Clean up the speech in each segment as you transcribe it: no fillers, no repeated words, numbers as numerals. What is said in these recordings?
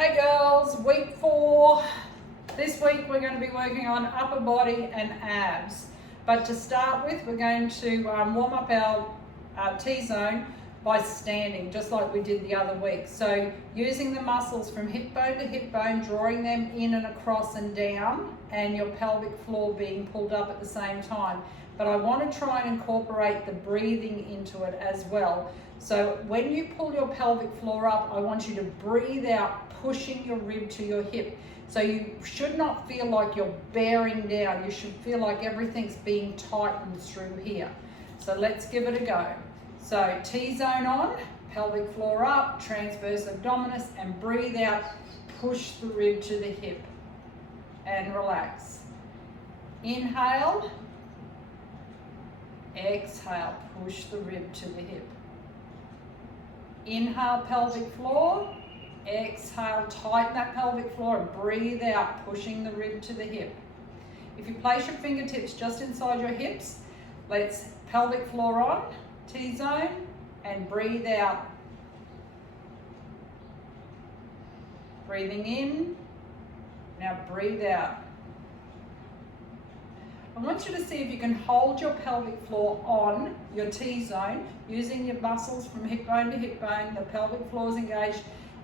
Hey girls, week 4. This week we're going to be working on upper body and abs. But to start with, we're going to warm up our T-zone by standing, just like we did the other week. So using the muscles from hip bone to hip bone, drawing them in and across and down, and your pelvic floor being pulled up at the same time. But I want to try and incorporate the breathing into it as well. So when you pull your pelvic floor up, I want you to breathe out, pushing your rib to your hip. So you should not feel like you're bearing down. You should feel like everything's being tightened through here. So let's give it a go. So T-zone on, pelvic floor up, transverse abdominis, and breathe out, push the rib to the hip and relax. Inhale, exhale, push the rib to the hip. Inhale, pelvic floor, exhale, tighten that pelvic floor and breathe out, pushing the rib to the hip. If you place your fingertips just inside your hips, let's pelvic floor on, T-zone, and breathe out. Breathing in, now breathe out. I want you to see if you can hold your pelvic floor on your T-zone using your muscles from hip bone to hip bone, the pelvic floor is engaged,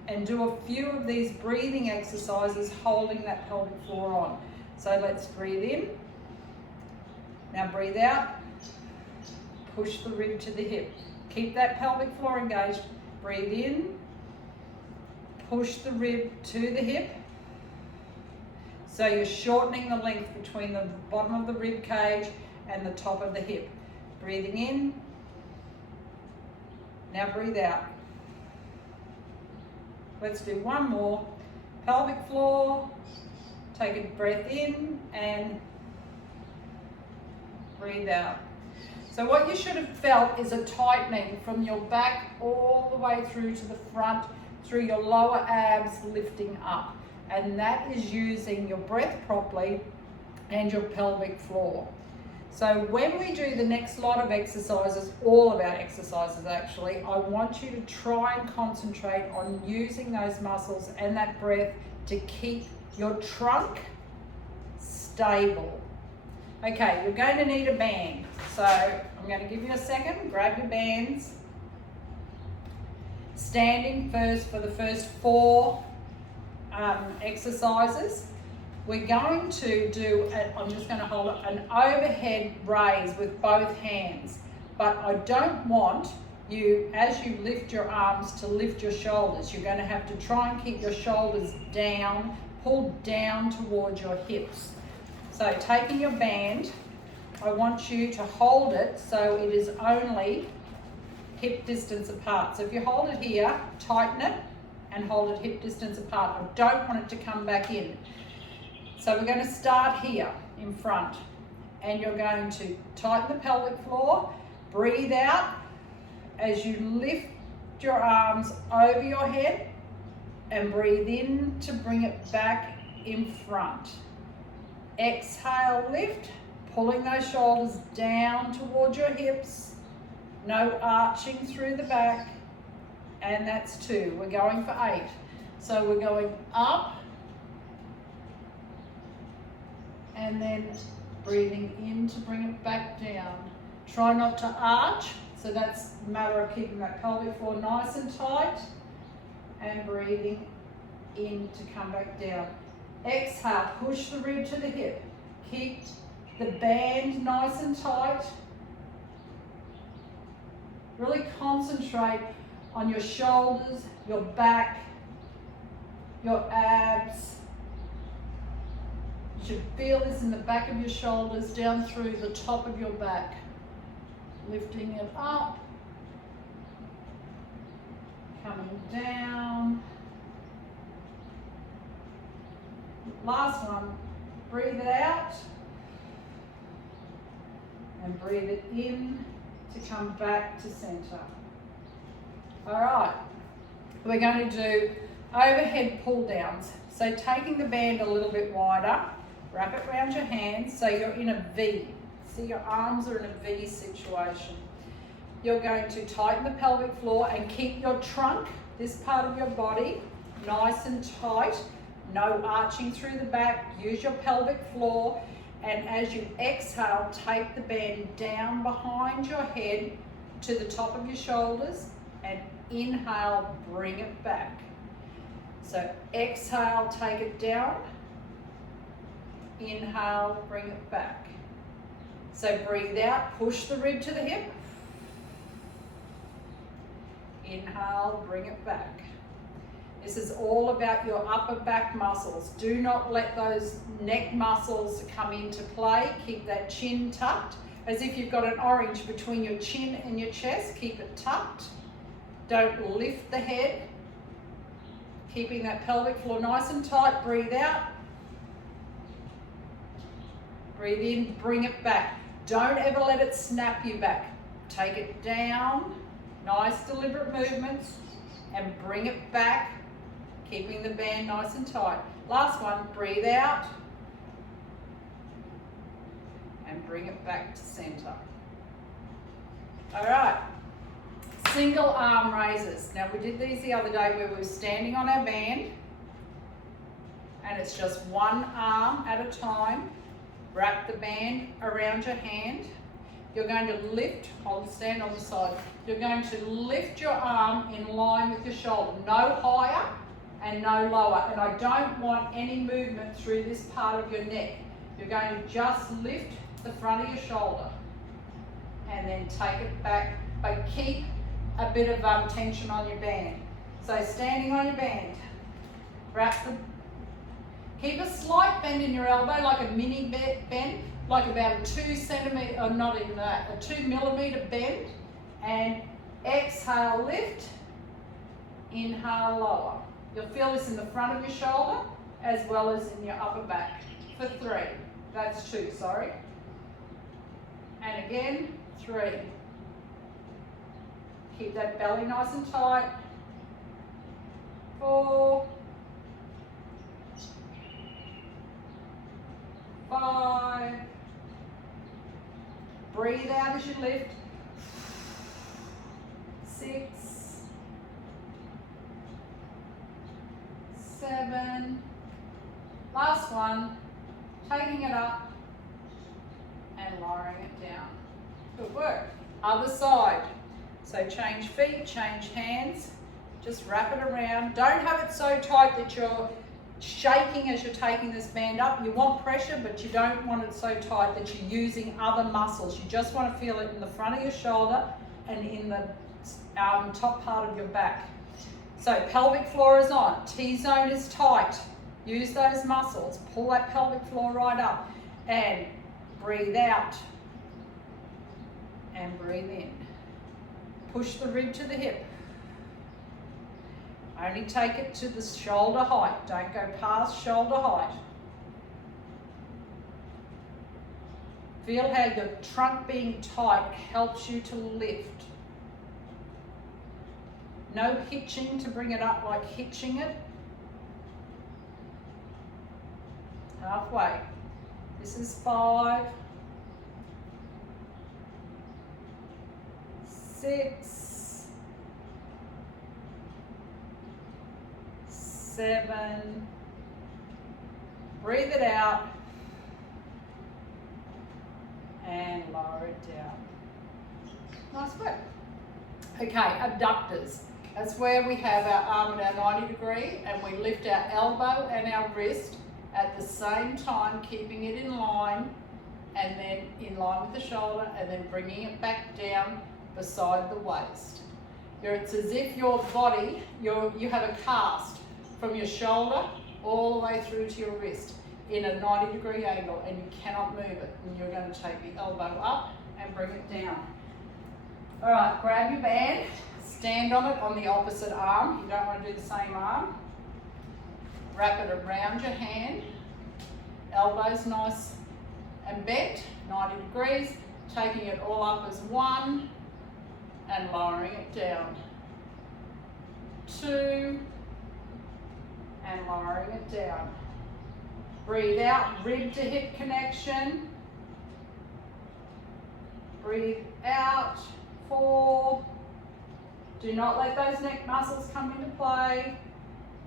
and do a few of these breathing exercises holding that pelvic floor on. So let's breathe in, now breathe out, push the rib to the hip. Keep that pelvic floor engaged, breathe in, push the rib to the hip. So you're shortening the length between the bottom of the rib cage and the top of the hip. Breathing in, now breathe out. Let's do one more. Pelvic floor, take a breath in and breathe out. So what you should have felt is a tightening from your back all the way through to the front, through your lower abs lifting up. And that is using your breath properly and your pelvic floor. So when we do the next lot of exercises, all of our exercises actually, I want you to try and concentrate on using those muscles and that breath to keep your trunk stable. Okay, you're going to need a band. So I'm going to give you a second, grab your bands. Standing first for the first 4 exercises. We're going to do, I'm just going to hold an overhead raise with both hands, but I don't want you, as you lift your arms, to lift your shoulders. You're going to have to try and keep your shoulders down, pulled down towards your hips. So taking your band, I want you to hold it so it is only hip distance apart. So if you hold it here, tighten it, and hold it hip distance apart. I don't want it to come back in. So we're going to start here in front, and you're going to tighten the pelvic floor, breathe out as you lift your arms over your head and breathe in to bring it back in front. Exhale, lift, pulling those shoulders down towards your hips, no arching through the back. And that's 2. We're going for 8. So we're going up and then breathing in to bring it back down. Try not to arch. So that's a matter of keeping that pelvic floor nice and tight and breathing in to come back down. Exhale, push the rib to the hip. Keep the band nice and tight. Really concentrate on your shoulders, your back, your abs. You should feel this in the back of your shoulders, down through the top of your back. Lifting it up, coming down. Last one, breathe it out and breathe it in to come back to center. All right, we're going to do overhead pull downs. So taking the band a little bit wider, wrap it around your hands so you're in a V. See, your arms are in a V situation. You're going to tighten the pelvic floor and keep your trunk, this part of your body, nice and tight. No arching through the back. Use your pelvic floor. And as you exhale, take the band down behind your head to the top of your shoulders, and inhale, bring it back. So exhale, take it down. Inhale, bring it back. So breathe out, push the rib to the hip. Inhale, bring it back. This is all about your upper back muscles. Do not let those neck muscles come into play. Keep that chin tucked, as if you've got an orange between your chin and your chest. Keep it tucked. Don't lift the head. Keeping that pelvic floor nice and tight. Breathe out. Breathe in, bring it back. Don't ever let it snap you back. Take it down. Nice deliberate movements, and bring it back. Keeping the band nice and tight. Last one, breathe out. And bring it back to center. All right, single arm raises. Now we did these the other day where we were standing on our band, and it's just one arm at a time. Wrap the band around your hand. You're going to lift, stand on the side. You're going to lift your arm in line with your shoulder. No higher and no lower. And I don't want any movement through this part of your neck. You're going to just lift the front of your shoulder and then take it back, but keep a bit of tension on your band. So standing on your band, keep a slight bend in your elbow, like a mini bend, like about a 2 centimetre, or not even that, a 2 millimetre bend, and exhale, lift, inhale, lower. You'll feel this in the front of your shoulder as well as in your upper back for 3. That's 2, sorry. And again, 3. Keep that belly nice and tight. 4. 5. Breathe out as you lift. 6. 7. Last one. Taking it up and lowering it down. Good work. Other side. So change feet, change hands. Just wrap it around. Don't have it so tight that you're shaking as you're taking this band up. You want pressure, but you don't want it so tight that you're using other muscles. You just want to feel it in the front of your shoulder and in the top part of your back. So pelvic floor is on. T-zone is tight. Use those muscles. Pull that pelvic floor right up. And breathe out. And breathe in. Push the rib to the hip. Only take it to the shoulder height. Don't go past shoulder height. Feel how your trunk being tight helps you to lift. No hitching to bring it up like hitching it. Halfway. This is 5. 6. 7. Breathe it out. And lower it down. Nice work. Okay, abductors. That's where we have our arm at our 90 degree and we lift our elbow and our wrist at the same time, keeping it in line and then in line with the shoulder and then bringing it back down beside the waist. It's as if your body, you have a cast from your shoulder all the way through to your wrist in a 90 degree angle, and you cannot move it. And you're going to take the elbow up and bring it down. All right, grab your band, stand on it on the opposite arm. You don't want to do the same arm. Wrap it around your hand. Elbows nice and bent, 90 degrees. Taking it all up as 1 and lowering it down. 2 and lowering it down. Breathe out, rib to hip connection. Breathe out, 4. Do not let those neck muscles come into play.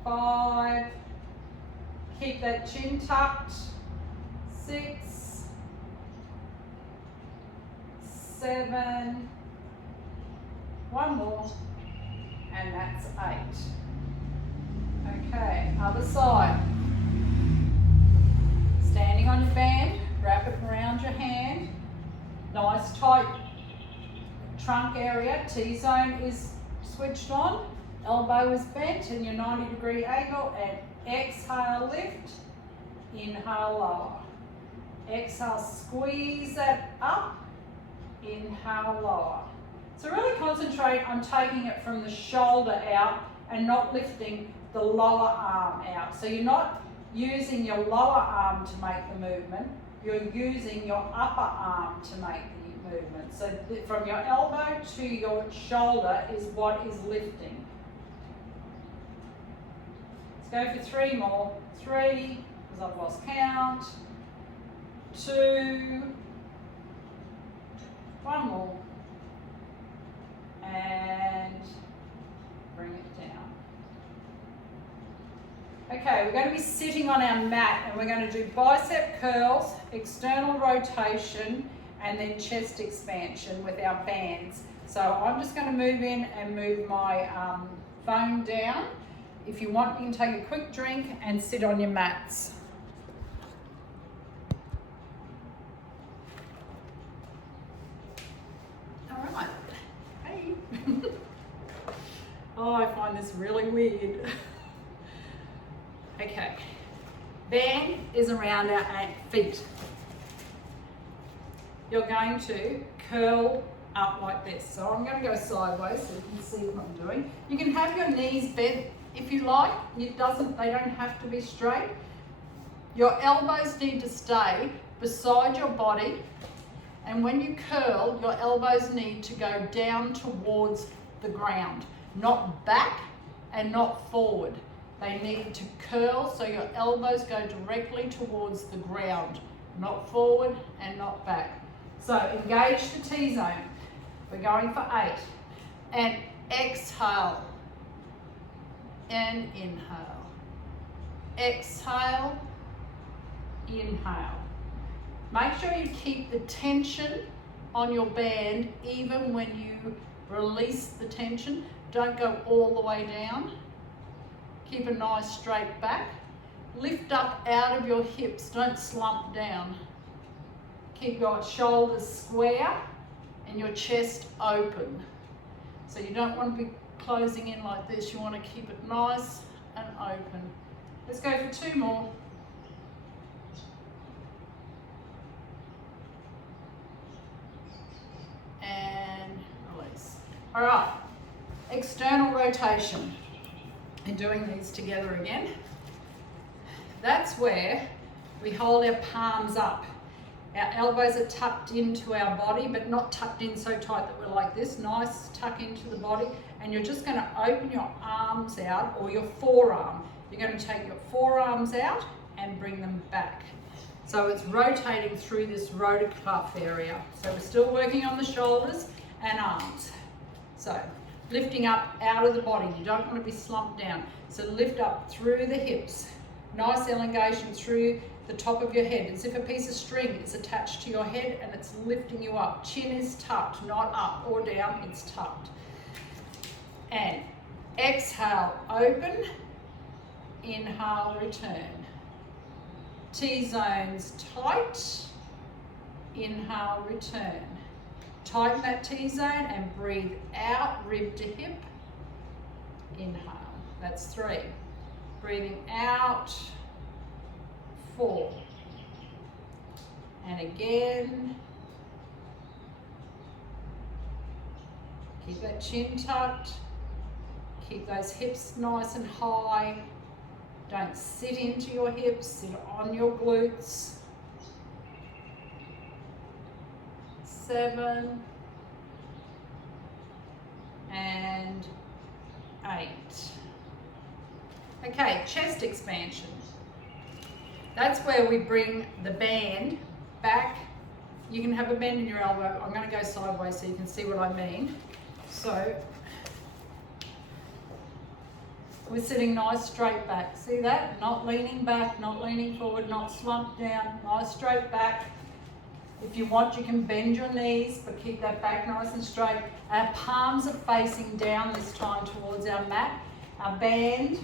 5, keep that chin tucked, 6, 7, one more, and that's 8. Okay, other side. Standing on your band, wrap it around your hand, nice tight trunk area, T-zone is switched on, elbow is bent in your 90-degree angle, and exhale, lift, inhale, lower. Exhale, squeeze that up, inhale, lower. So really concentrate on taking it from the shoulder out and not lifting the lower arm out. So you're not using your lower arm to make the movement, you're using your upper arm to make the movement. So from your elbow to your shoulder is what is lifting. Let's go for 3 more. 3, because I've lost count. 2, 1 more. And bring it down. Okay, we're going to be sitting on our mat and we're going to do bicep curls, external rotation, and then chest expansion with our bands. So I'm just going to move in and move my phone down. If you want, you can take a quick drink and sit on your mats. All right. Hey. Oh, I find this really weird. Okay, band is around our feet. You're going to curl up like this. So I'm going to go sideways so you can see what I'm doing. You can have your knees bent if you like. They don't have to be straight. Your elbows need to stay beside your body, and when you curl, your elbows need to go down towards the ground, not back and not forward. They need to curl so your elbows go directly towards the ground, not forward and not back. So engage the T-zone. We're going for 8. And exhale and inhale. Exhale, inhale. Make sure you keep the tension on your band even when you release the tension. Don't go all the way down. Keep a nice straight back. Lift up out of your hips, don't slump down. Keep your shoulders square and your chest open. So you don't want to be closing in like this, you want to keep it nice and open. Let's go for 2 more. And release. All right, external rotation. And doing these together again. That's where we hold our palms up. Our elbows are tucked into our body, but not tucked in so tight that we're like this. Nice tuck into the body. And you're just going to open your arms out, or your forearm. You're going to take your forearms out and bring them back. So it's rotating through this rotator cuff area. So we're still working on the shoulders and arms. So lifting up out of the body. You don't want to be slumped down. So lift up through the hips. Nice elongation through the top of your head, as if a piece of string is attached to your head and it's lifting you up. Chin is tucked, not up or down, it's tucked. And exhale, open. Inhale, return. T-zones tight. Inhale, return. Tighten that T-zone and breathe out, rib to hip. Inhale. That's 3. Breathing out. 4. And again. Keep that chin tucked. Keep those hips nice and high. Don't sit into your hips, sit on your glutes. 7 and 8. Okay, chest expansion. That's where we bring the band back. You can have a bend in your elbow. I'm going to go sideways so you can see what I mean. So we're sitting nice straight back. See that? Not leaning back, not leaning forward, not slumped down, nice straight back. If you want, you can bend your knees, but keep that back nice and straight. Our palms are facing down this time towards our mat. Our band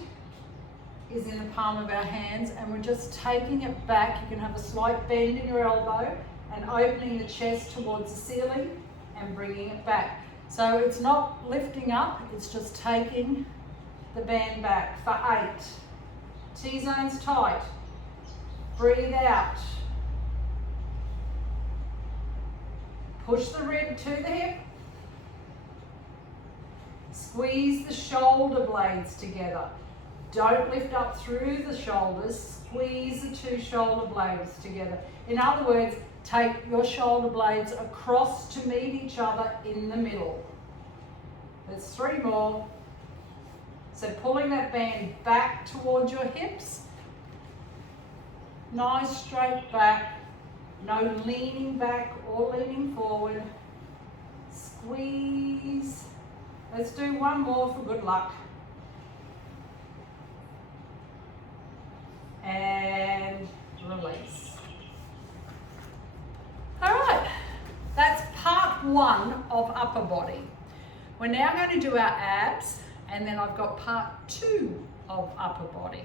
is in the palm of our hands, and we're just taking it back. You can have a slight bend in your elbow and opening the chest towards the ceiling and bringing it back. So it's not lifting up, it's just taking the band back for 8. T-zones tight. Breathe out. Push the rib to the hip. Squeeze the shoulder blades together. Don't lift up through the shoulders. Squeeze the 2 shoulder blades together. In other words, take your shoulder blades across to meet each other in the middle. There's 3 more. So pulling that band back towards your hips. Nice straight back. No leaning back or leaning forward. Squeeze. Let's do 1 more for good luck. And release. All right, that's part 1 of upper body. We're now going to do our abs, and then I've got part 2 of upper body.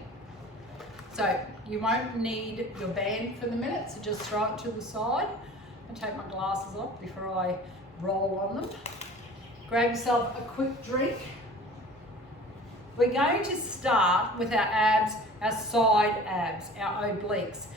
So you won't need your band for the minute, so just throw it to the side. And take my glasses off before I roll on them. Grab yourself a quick drink. We're going to start with our abs, our side abs, our obliques.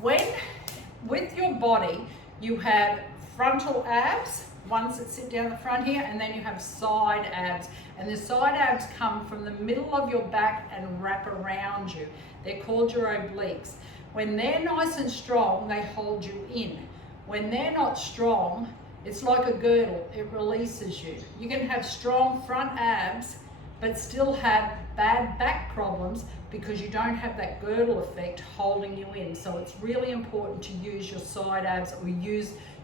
With your body, you have frontal abs, ones that sit down the front here, and then you have side abs. And the side abs come from the middle of your back and wrap around you. They're called your obliques. When they're nice and strong, they hold you in. When they're not strong, it's like a girdle, it releases you. You can have strong front abs, but still have bad back problems because you don't have that girdle effect holding you in. So it's really important to use your side abs, or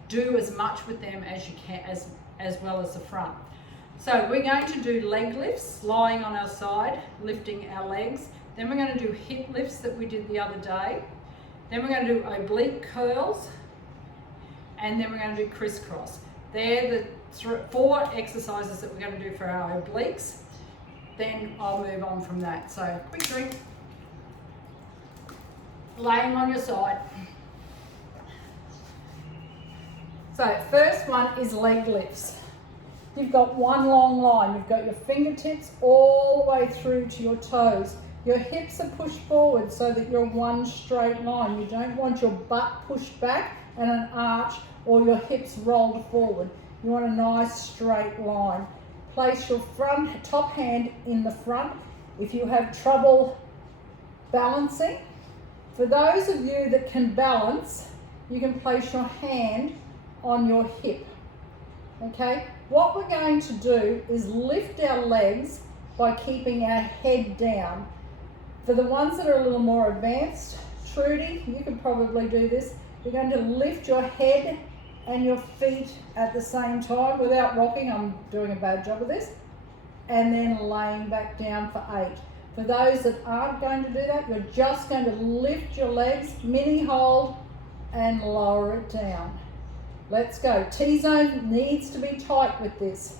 do as much with them as you can, as well as the front. So we're going to do leg lifts, lying on our side, lifting our legs. Then we're going to do hip lifts that we did the other day. Then we're going to do oblique curls, and then we're going to do crisscross. They're the 4 exercises that we're going to do for our obliques. Then I'll move on from that. So quick drink. Laying on your side. So first one is leg lifts. You've got one long line. You've got your fingertips all the way through to your toes. Your hips are pushed forward so that you're one straight line. You don't want your butt pushed back and an arch, or your hips rolled forward. You want a nice straight line. Place your top hand in the front. If you have trouble balancing, for those of you that can balance, you can place your hand on your hip. Okay? What we're going to do is lift our legs by keeping our head down. For the ones that are a little more advanced, Trudy, you can probably do this. You're going to lift your head and your feet at the same time without rocking. I'm doing a bad job of this. And then laying back down for 8. For those that aren't going to do that, you're just going to lift your legs, mini hold, and lower it down. Let's go. T-zone needs to be tight with this.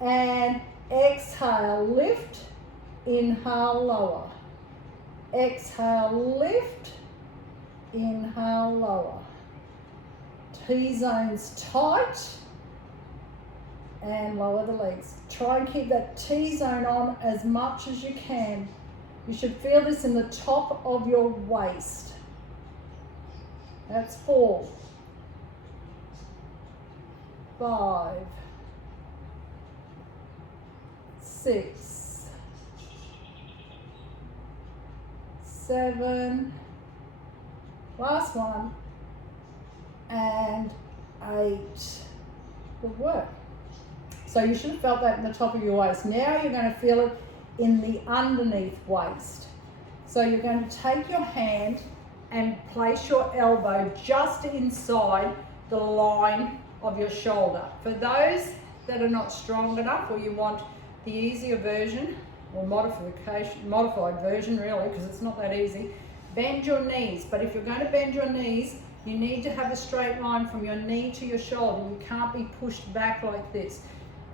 And exhale, lift, inhale, lower. Exhale, lift, inhale, lower. T-zone's tight, and lower the legs. Try and keep that T-zone on as much as you can. You should feel this in the top of your waist. That's 4, 5, 6, 7, last one, and 8. Good work. So you should have felt that in the top of your waist. Now you're going to feel it in the underneath waist. So you're going to take your hand and place your elbow just inside the line of your shoulder. For those that are not strong enough, or you want the easier version, or modified version really, because it's not that easy. Bend your knees, but if you're going to bend your knees, you need to have a straight line from your knee to your shoulder. You can't be pushed back like this.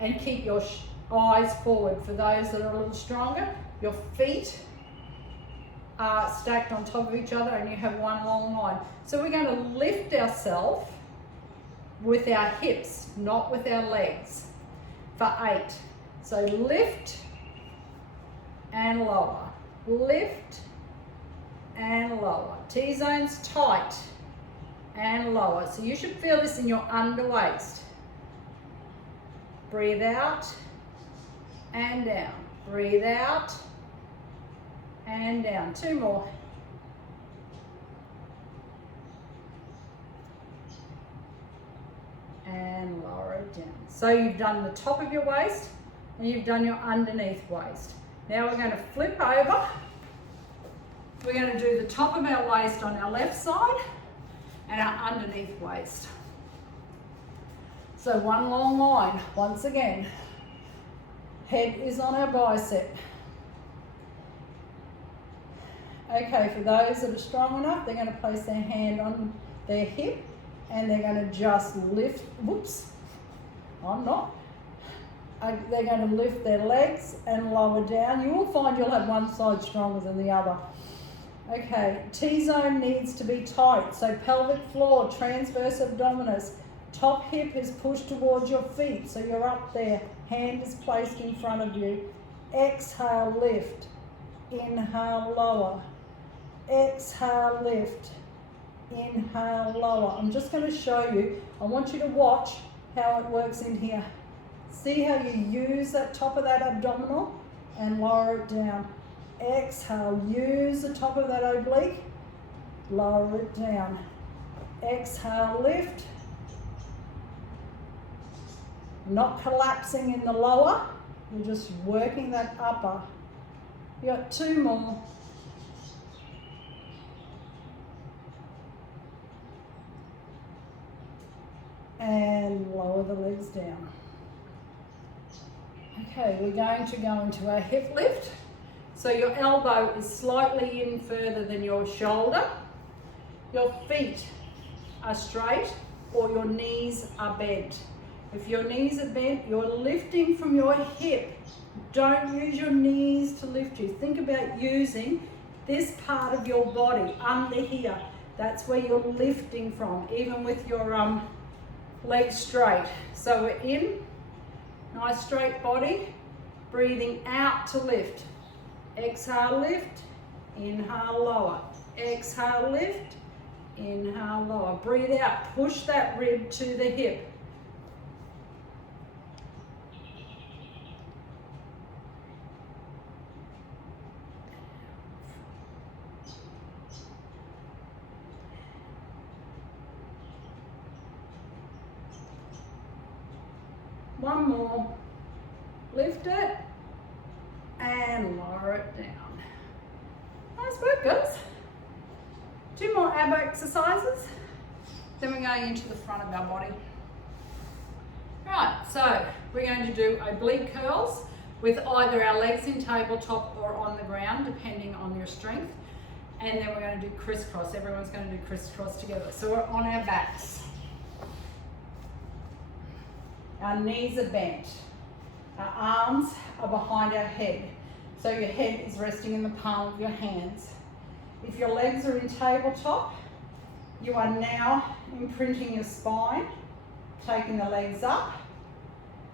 And keep your eyes forward. For those that are a little stronger, your feet are stacked on top of each other and you have one long line. So we're going to lift ourselves with our hips, not with our legs, for 8. So lift and lower, lift and lower. T-zone's tight and lower. So you should feel this in your underwaist. Breathe out and down. Breathe out and down. 2 more. And lower it down. So you've done the top of your waist and you've done your underneath waist. Now we're going to flip over. We're going to do the top of our waist on our left side and our underneath waist. So one long line, once again. Head is on our bicep. Okay, for those that are strong enough, they're going to place their hand on their hip and they're going to just lift, whoops, I'm not. They're going to lift their legs and lower down. You will find you'll have one side stronger than the other. Okay, T-zone needs to be tight. So pelvic floor, transverse abdominis, top hip is pushed towards your feet. So you're up there, hand is placed in front of you. Exhale, lift. Inhale, lower. Exhale, lift. Inhale, lower. I'm just going to show you. I want you to watch how it works in here. See how you use that top of that abdominal and lower it down. Exhale, use the top of that oblique, lower it down. Exhale, lift. Not collapsing in the lower, you're just working that upper. You got 2 more. And lower the legs down. Okay, we're going to go into our hip lift. So your elbow is slightly in further than your shoulder. Your feet are straight or your knees are bent. If your knees are bent, you're lifting from your hip. Don't use your knees to lift you. Think about using this part of your body under here. That's where you're lifting from, even with your legs straight. So we're in, nice straight body, breathing out to lift. Exhale, lift, inhale, lower. Exhale, lift, inhale, lower. Breathe out, push that rib to the hip. One more, lift it and lower it down. Nice work, guys. 2 more ab exercises, then we're going into the front of our body. Right, so we're going to do oblique curls with either our legs in tabletop or on the ground, depending on your strength. And then we're going to do crisscross. Everyone's going to do crisscross together. So we're on our backs. Our knees are bent. Our arms are behind our head. So your head is resting in the palm of your hands. If your legs are in tabletop, you are now imprinting your spine, taking the legs up,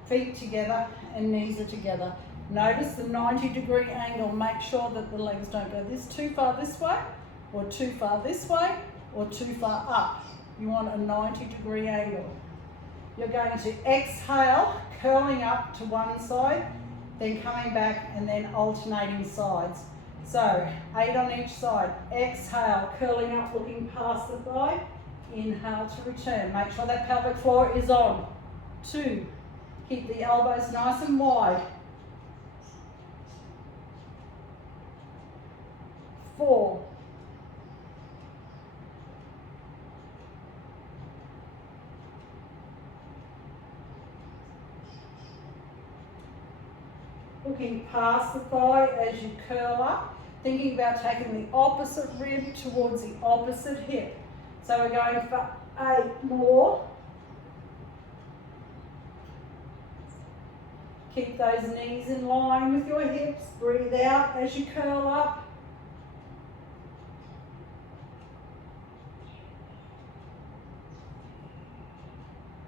feet together and knees are together. Notice the 90-degree angle. Make sure that the legs don't go too far this way, or too far this way, or too far up. You want a 90-degree angle. You're going to exhale, curling up to one side, then coming back and then alternating sides. So 8 on each side. Exhale, curling up, looking past the thigh. Inhale to return. Make sure that pelvic floor is on. 2. Keep the elbows nice and wide. 4. 5. looking past the thigh as you curl up, thinking about taking the opposite rib towards the opposite hip. So we're going for 8 more. Keep those knees in line with your hips. Breathe out as you curl up.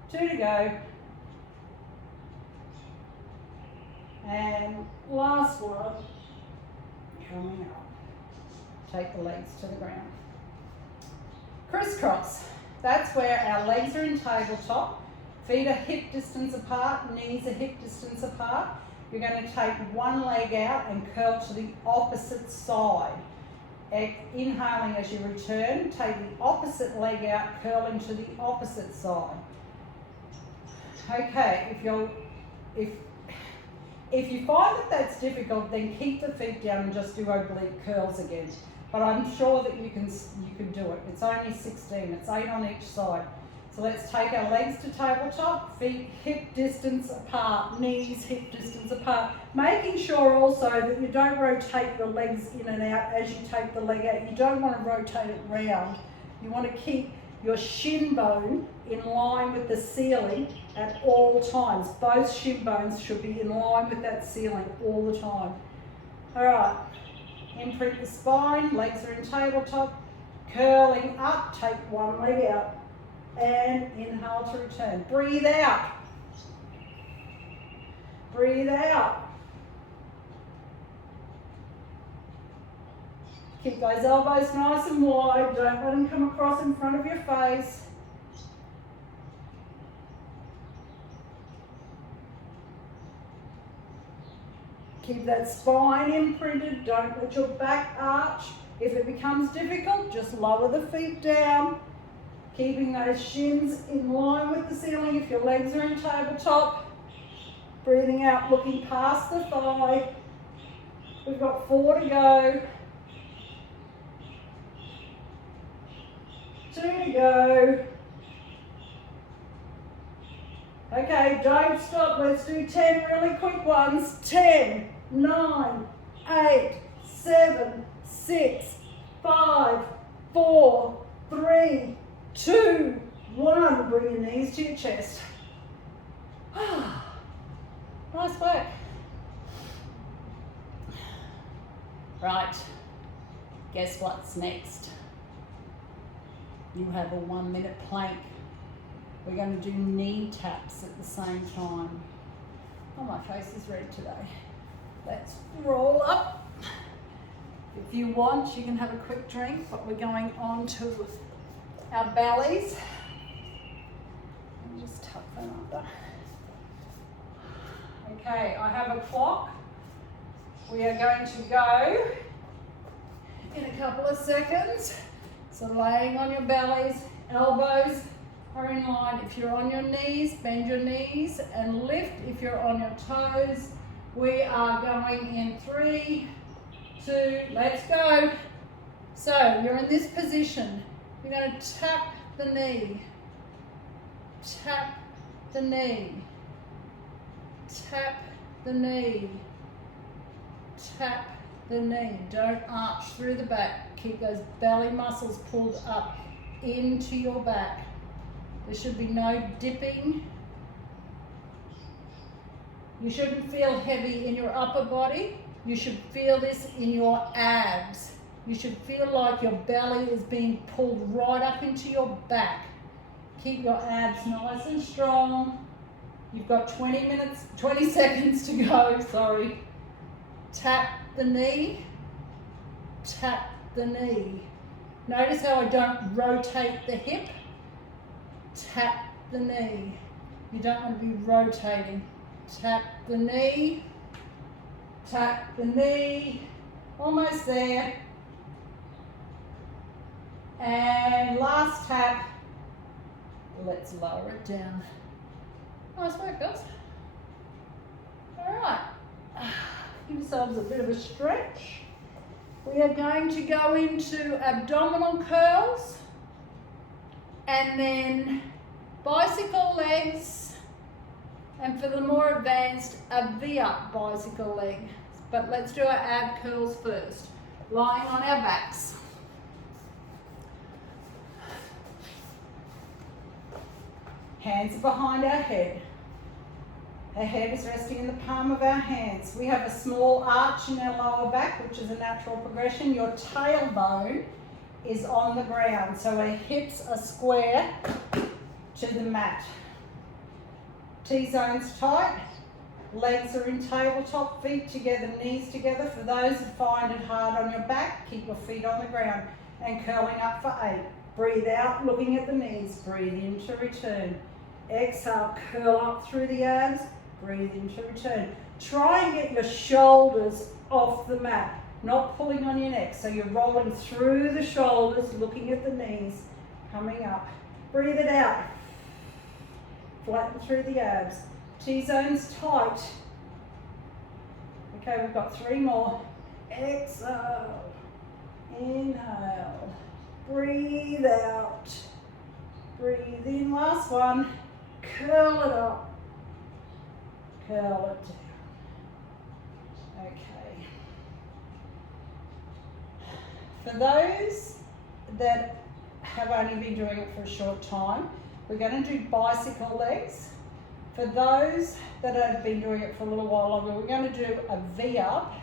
Two to go. And last one, coming up. Take the legs to the ground. Crisscross. That's where our legs are in tabletop. Feet are hip distance apart, knees are hip distance apart. You're going to take one leg out and curl to the opposite side. Inhaling as you return, take the opposite leg out, curling to the opposite side. Okay, if you find that that's difficult, then keep the feet down and just do oblique curls again. But I'm sure that you can do it. It's only 16, it's 8 on each side. So let's take our legs to tabletop, feet hip distance apart, knees hip distance apart. Making sure also that you don't rotate your legs in and out as you take the leg out. You don't want to rotate it round. You want to keep your shin bone in line with the ceiling at all times. Both shin bones should be in line with that ceiling all the time. All right, imprint the spine, legs are in tabletop, curling up, take one leg out. And inhale to return. Breathe out. Breathe out. Keep those elbows nice and wide. Don't let them come across in front of your face. Keep that spine imprinted. Don't let your back arch. If it becomes difficult, just lower the feet down. Keeping those shins in line with the ceiling if your legs are in tabletop. Breathing out, looking past the thigh. We've got 4 to go. 2 to go. Okay, don't stop. Let's do 10 really quick ones. 10, 9, 8, 7, 6, 5, 4, 3, 2, 1. Bring your knees to your chest. Nice work. Right, guess what's next? You have a 1-minute plank. We're going to do knee taps at the same time. Oh, my face is red today. Let's roll up. If you want, you can have a quick drink, but we're going on to our bellies. Let me just tuck them under. Okay, I have a clock. We are going to go in a couple of seconds. So laying on your bellies, elbows are in line. If you're on your knees, bend your knees and lift. If you're on your toes, we are going in 3, 2, let's go. So you're in this position. You're going to tap the knee, tap the knee, tap the knee, tap the knee. Don't arch through the back. Keep those belly muscles pulled up into your back. There should be no dipping. You shouldn't feel heavy in your upper body. You should feel this in your abs. You should feel like your belly is being pulled right up into your back. Keep your abs nice and strong. You've got 20 seconds to go, sorry. Tap the knee, tap the knee. Notice how I don't rotate the hip. Tap the knee. You don't want to be rotating. Tap the knee, tap the knee. Almost there. And last tap. Let's lower it down. Nice work, guys. All right. Give yourselves a bit of a stretch. We are going to go into abdominal curls and then bicycle legs And for the more advanced, a V-up bicycle leg. But let's do our ab curls first. Lying on our backs. Hands are behind our head. Our head is resting in the palm of our hands. We have a small arch in our lower back, which is a natural progression. Your tailbone is on the ground, so our hips are square to the mat. T-zone's tight, legs are in tabletop, feet together, knees together. For those that find it hard on your back, keep your feet on the ground and curling up for 8. Breathe out, looking at the knees. Breathe in to return. Exhale, curl up through the abs. Breathe in to return. Try and get your shoulders off the mat, not pulling on your neck. So you're rolling through the shoulders, looking at the knees, coming up. Breathe it out. Flatten through the abs. T-zone's tight. Okay, we've got 3 more. Exhale. Inhale. Breathe out. Breathe in. Last one. Curl it up. Curl it down. Okay. For those that have only been doing it for a short time, we're going to do bicycle legs. For those that have been doing it for a little while longer, we're going to do a V-up,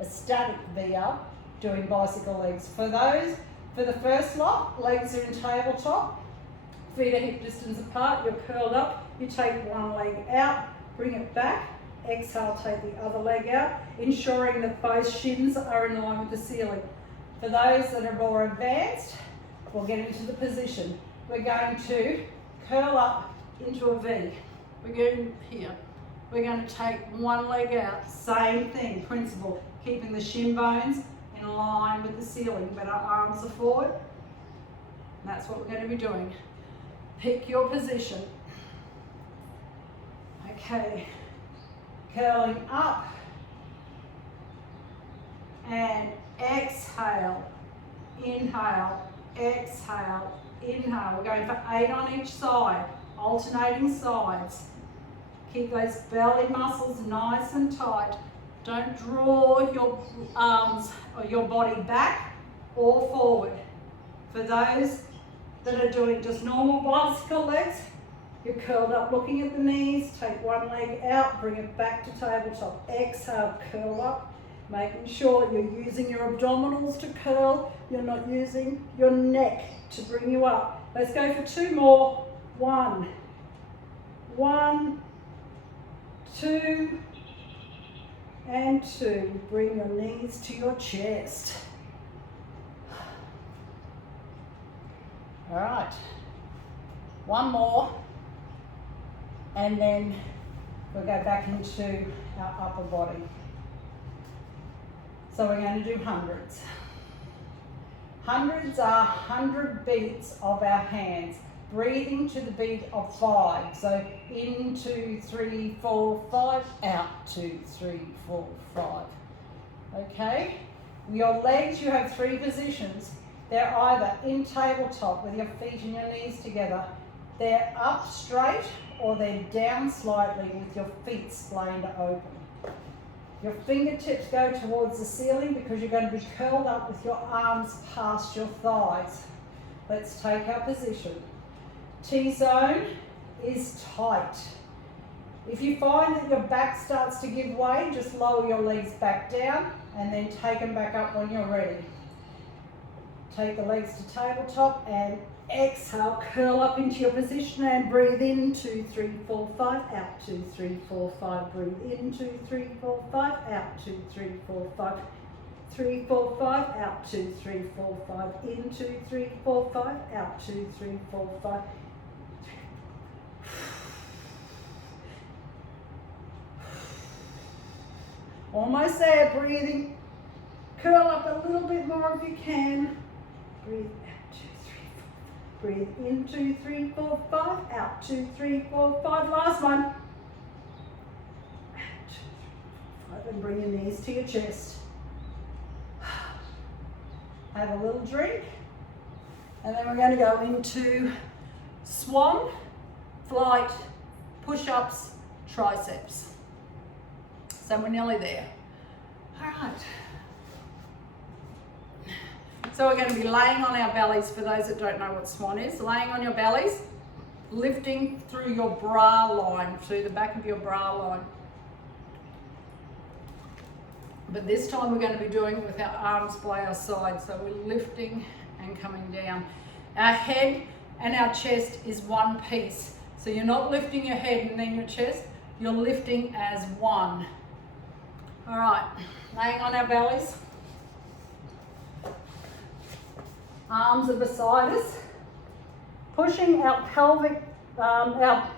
a static V-up, doing bicycle legs. For those, for the first lot, legs are in tabletop, feet are hip distance apart, you're curled up, you take one leg out, bring it back, exhale, take the other leg out, ensuring that both shins are in line with the ceiling. For those that are more advanced, we'll get into the position. We're going to curl up into a V. We're going here. We're going to take one leg out. Same thing, principle. Keeping the shin bones in line with the ceiling, but our arms are forward. And that's what we're going to be doing. Pick your position. Okay. Curling up. And exhale. Inhale. Exhale. Inhale. We're going for 8 on each side, alternating sides. Keep those belly muscles nice and tight. Don't draw your arms or your body back or forward. For those that are doing just normal bicycle legs, you're curled up looking at the knees, take one leg out, bring it back to tabletop. Exhale, curl up, making sure you're using your abdominals to curl, you're not using your neck to bring you up. Let's go for 2 more. 1, 2, and 2. Bring your knees to your chest. All right. 1 more, and then we'll go back into our upper body. So we're going to do hundreds. Hundreds are 100 beats of our hands, breathing to the beat of 5. So in, 2, 3, 4, 5, out, 2, 3, 4, 5. Okay? Your legs, you have 3 positions. They're either in tabletop with your feet and your knees together. They're up straight, or they're down slightly with your feet splayed open. Your fingertips go towards the ceiling because you're going to be curled up with your arms past your thighs. Let's take our position. T-zone is tight. If you find that your back starts to give way, just lower your legs back down and then take them back up when you're ready. Take the legs to tabletop and exhale, curl up into your position and breathe in, 2, 3, 4, 5, out, 2, 3, 4, 5, breathe in, 2, 3, 4, 5, out, 2, 3, 4, 5, 3, 4, 5, out, 2, 3, 4, 5, in, 2, 3, 4, 5, out, 2, 3, 4, 5. Almost there, breathing. Curl up a little bit more if you can. Breathe out, 2, 3, 4. Breathe in, 2, 3, 4, 5. Out, 2, 3, 4, 5. Last one. Out, 2, 3, 4, 5. And bring your knees to your chest. Have a little drink. And then we're going to go into swan, flight, push-ups, triceps. So we're nearly there. All right. So we're going to be laying on our bellies, for those that don't know what swan is. Laying on your bellies, lifting through your bra line, through the back of your bra line. But this time we're going to be doing it with our arms by our side. So we're lifting and coming down. Our head and our chest is one piece. So you're not lifting your head and then your chest, you're lifting as one. All right, laying on our bellies. Arms are beside us. Pushing our pelvic, our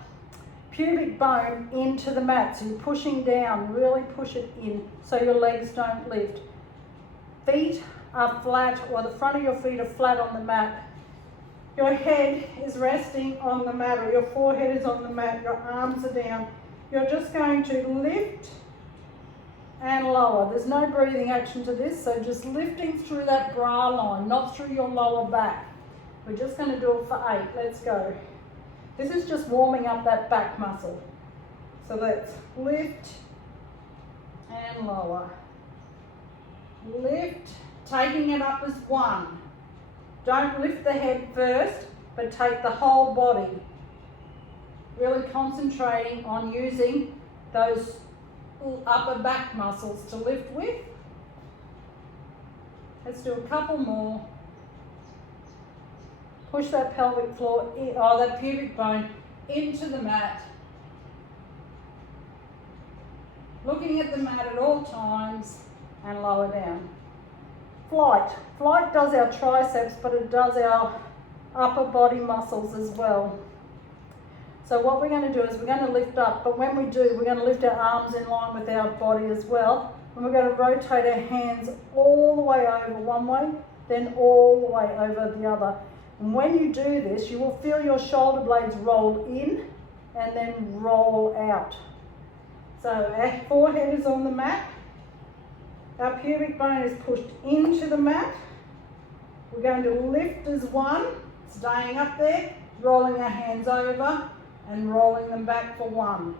pubic bone into the mat. So you're pushing down, really push it in so your legs don't lift. Feet are flat, or the front of your feet are flat on the mat. Your head is resting on the mat, or your forehead is on the mat, your arms are down. You're just going to lift and lower. There's no breathing action to this, so just lifting through that bra line, not through your lower back. We're just going to do it for 8. Let's go. This is just warming up that back muscle. So let's lift and lower. Lift, taking it up as 1. Don't lift the head first, but take the whole body. Really concentrating on using those upper back muscles to lift with. Let's do a couple more. Push that pelvic floor, that pubic bone into the mat. Looking at the mat at all times and lower down. Flight. Flight does our triceps, but it does our upper body muscles as well. So what we're going to do is we're going to lift up, but when we do, we're going to lift our arms in line with our body as well. And we're going to rotate our hands all the way over one way, then all the way over the other. And when you do this, you will feel your shoulder blades roll in and then roll out. So our forehead is on the mat. Our pubic bone is pushed into the mat. We're going to lift as 1, staying up there, rolling our hands over and rolling them back for 1.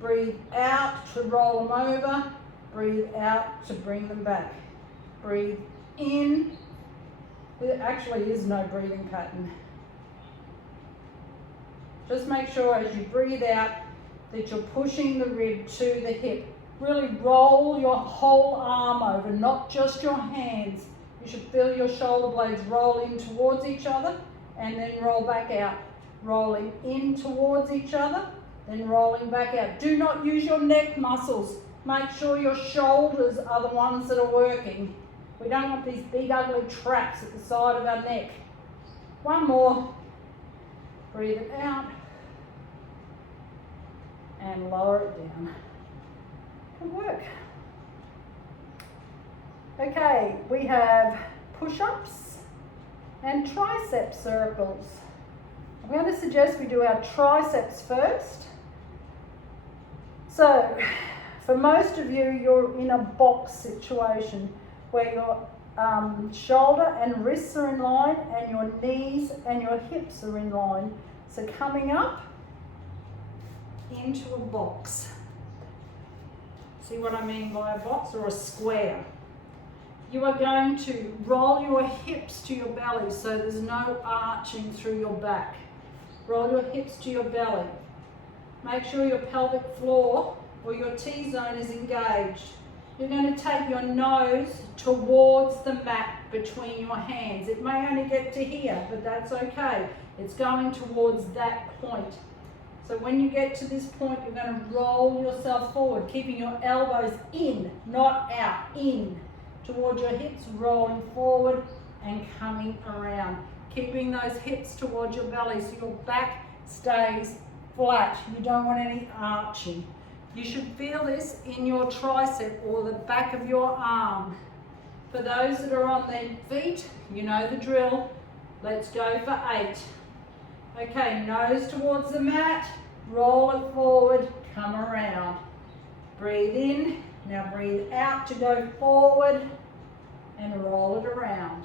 Breathe out to roll them over. Breathe out to bring them back. Breathe in. There actually is no breathing pattern. Just make sure as you breathe out that you're pushing the rib to the hip. Really roll your whole arm over, not just your hands. You should feel your shoulder blades roll in towards each other and then roll back out. Rolling in towards each other, then rolling back out. Do not use your neck muscles. Make sure your shoulders are the ones that are working. We don't want these big ugly traps at the side of our neck. 1 more. Breathe it out and lower it down. Good work. Okay, we have push-ups and tricep circles. I'm going to suggest we do our triceps first. So, for most of you, you're in a box situation where your shoulder and wrists are in line and your knees and your hips are in line. So coming up into a box. See what I mean by a box or a square? You are going to roll your hips to your belly so there's no arching through your back. Roll your hips to your belly. Make sure your pelvic floor or your T-zone is engaged. You're going to take your nose towards the mat between your hands. It may only get to here, but that's okay. It's going towards that point. So when you get to this point, you're going to roll yourself forward, keeping your elbows in, not out, in. Towards your hips, rolling forward and coming around. Keeping those hips towards your belly so your back stays flat. You don't want any arching. You should feel this in your tricep or the back of your arm. For those that are on their feet, you know the drill. Let's go for 8. Okay, nose towards the mat, roll it forward, come around. Breathe in, now breathe out to go forward and roll it around.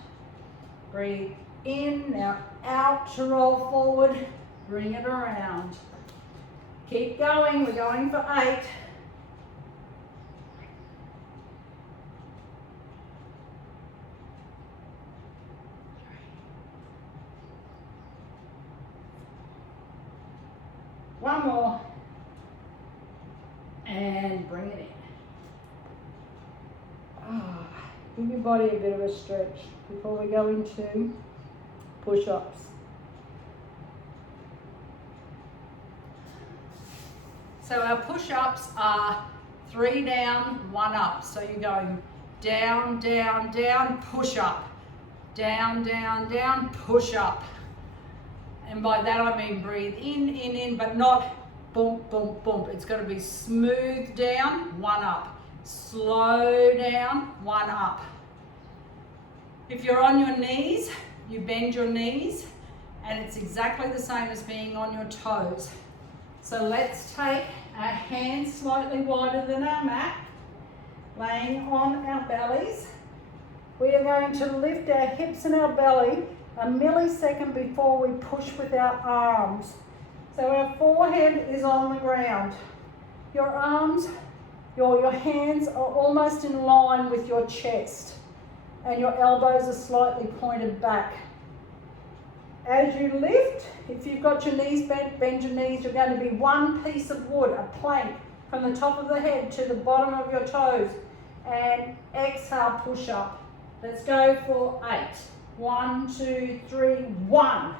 Breathe in, now out to roll forward, bring it around. Keep going, we're going for 8. One more. And bring it in. Give your body a bit of a stretch before we go into push-ups. So our push-ups are 3 down, 1 up. So you're going down, down, down, push up. Down, down, down, push up. And by that I mean breathe in, but not boom, boom, boom. It's got to be smooth down, 1 up. Slow down, 1 up. If you're on your knees, you bend your knees, and it's exactly the same as being on your toes. So let's take our hands slightly wider than our mat, laying on our bellies. We are going to lift our hips and our belly a millisecond before we push with our arms. So our forehead is on the ground. Your arms, your hands are almost in line with your chest, and your elbows are slightly pointed back. As you lift, if you've got your knees bent, bend your knees. You're going to be one piece of wood, a plank, from the top of the head to the bottom of your toes. And exhale, push up. Let's go for 8. 1, 2, 3, 1.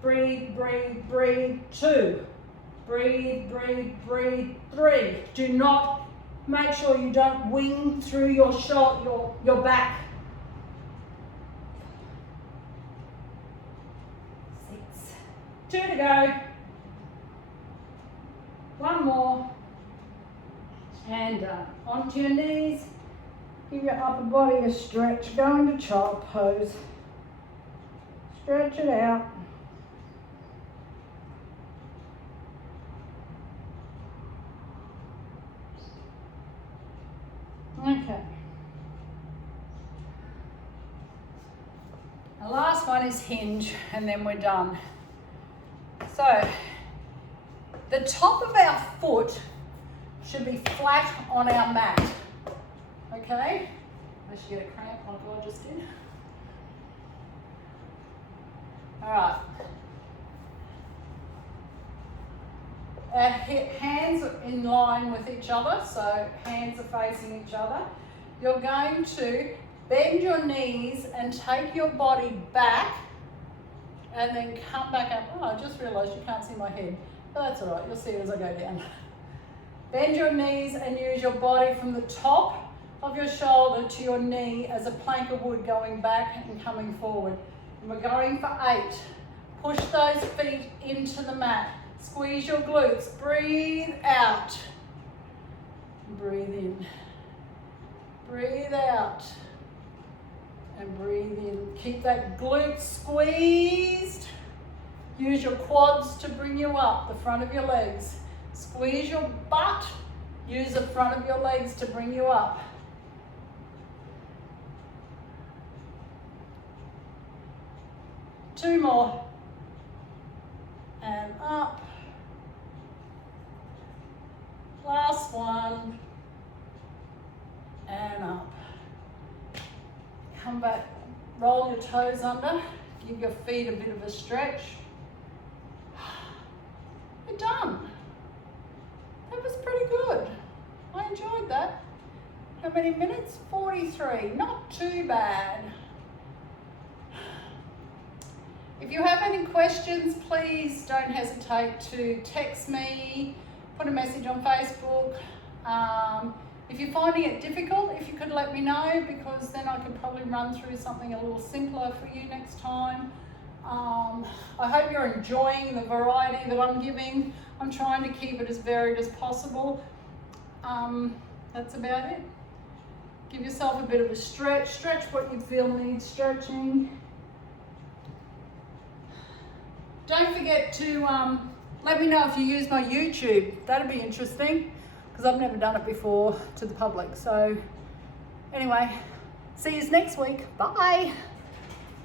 Breathe, breathe, breathe. 2. Breathe, breathe, breathe. 3. Do not, make sure you don't wing through your your back. 6. 2 to go. 1 more. And done. Onto your knees. Give your upper body a stretch. Go into child pose. Stretch it out. Okay. The last one is hinge, and then we're done. So, the top of our foot should be flat on our mat. Okay? Unless you get a cramp like I just did. Alright. Our hands are in line with each other, so hands are facing each other. You're going to bend your knees and take your body back and then come back up. Oh, I just realised you can't see my head, but that's alright, you'll see it as I go down. Bend your knees and use your body from the top of your shoulder to your knee as a plank of wood going back and coming forward. And we're going for 8. Push those feet into the mat. Squeeze your glutes. Breathe out. Breathe in. Breathe out. And breathe in. Keep that glute squeezed. Use your quads to bring you up, the front of your legs. Squeeze your butt. Use the front of your legs to bring you up. Two more. And up. Last one. And up. Come back, roll your toes under, give your feet a bit of a stretch. You're done. That was pretty good. I enjoyed that. How many minutes? 43. Not too bad. If you have any questions, please don't hesitate to text me, put a message on Facebook. If you're finding it difficult, if you could let me know, because then I could probably run through something a little simpler for you next time. I hope you're enjoying the variety that I'm giving. I'm trying to keep it as varied as possible. That's about it. Give yourself a bit of a stretch. Stretch what you feel needs stretching. Don't forget to let me know if you use my YouTube. That'd be interesting, because I've never done it before to the public. So anyway, see you next week. Bye.